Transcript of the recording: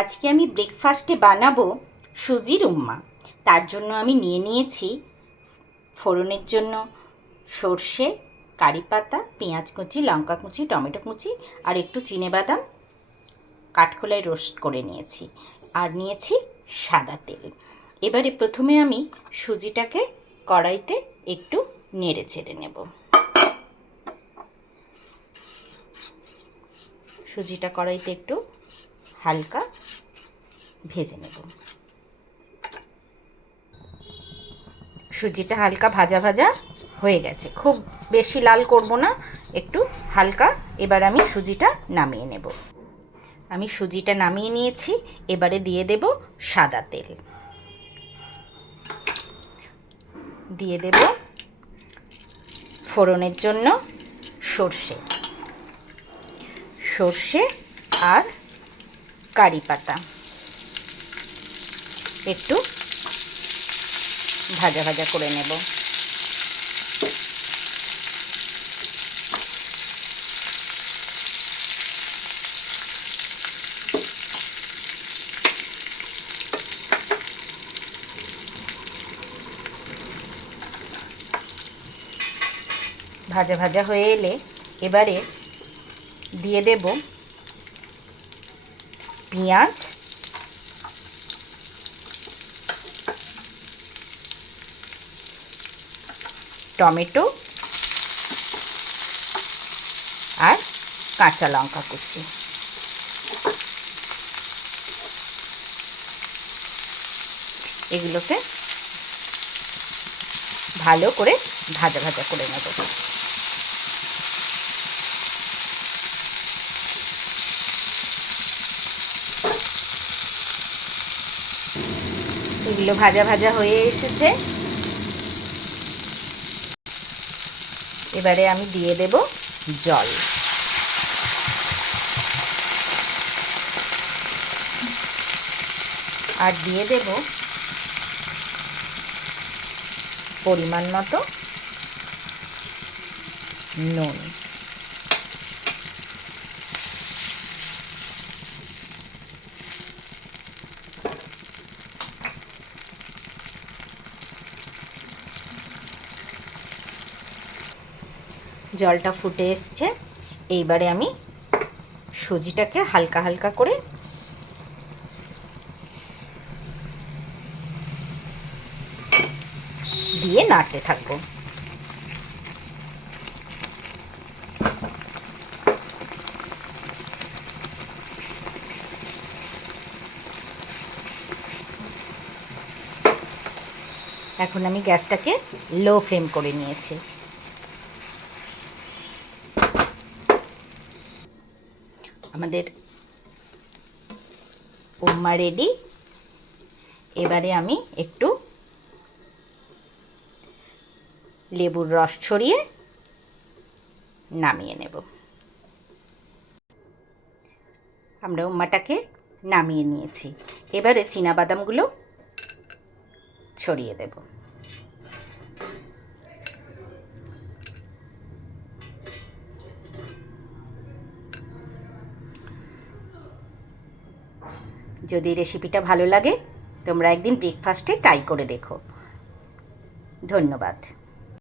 আজকে আমি ব্রেকফাস্টে বানাবো সুজির উম্মা। তার জন্য আমি নিয়ে নিয়েছি ফোড়নের জন্য সর্ষে, কারি পাতা, পেঁয়াজ কুচি, লঙ্কা কুচি, টমেটো কুচি আর একটু বাদাম। কাঠখোলায় রোস্ট করে নিয়েছি আর নিয়েছি সাদা তেল। এবারে প্রথমে আমি সুজিটাকে কড়াইতে একটু নেড়ে ছেড়ে নেব। সুজিটা কড়াইতে একটু হালকা ভেজে নেব। সুজিটা হালকা ভাজা ভাজা হয়ে গেছে। খুব বেশি লাল করব না, একটু হালকা। এবার আমি সুজিটা নামিয়ে নেব। আমি সুজিটা নামিয়ে নিয়েছি, এবারে দিয়ে দেব সাদা তেল। দিয়ে দেব ফোড়নের জন্য সর্ষে। সর্ষে আর কারি পাতা। একটু ভাজা ভাজা করে নেব। ভাজা ভাজা হয়ে এলে এবারে দিয়ে দেব পেঁয়াজ টমেটো। আর কাঁচা লঙ্কা কুচি। এগুলোকে ভালো করে ভাজা ভাজা করে নেব। এগুলো ভাজা ভাজা হয়ে এসেছে। এবারে আমি দিয়ে দেব জল। আর দিয়ে দেব পরিমাণ মতো নুন। জলটা ফুটে এসছে। এইবারে আমি সুজিটাকে হালকা হালকা করে দিয়ে নাড়তে থাকব। এখন আমি গ্যাসটাকে লো ফ্লেম করে নিয়েছি। আমাদের উম্মা রেডি এবারে আমি একটু লেবুর রস ছড়িয়ে নামিয়ে নেব। আমরা উম্মাটাকে নামিয়ে নিয়েছি। এবারে বাদামগুলো ছড়িয়ে দেব। যদি রেসিপিটা ভালো লাগে তোমরা একদিন ব্রেকফাস্টে ট্রাই করে দেখো। ধন্যবাদ।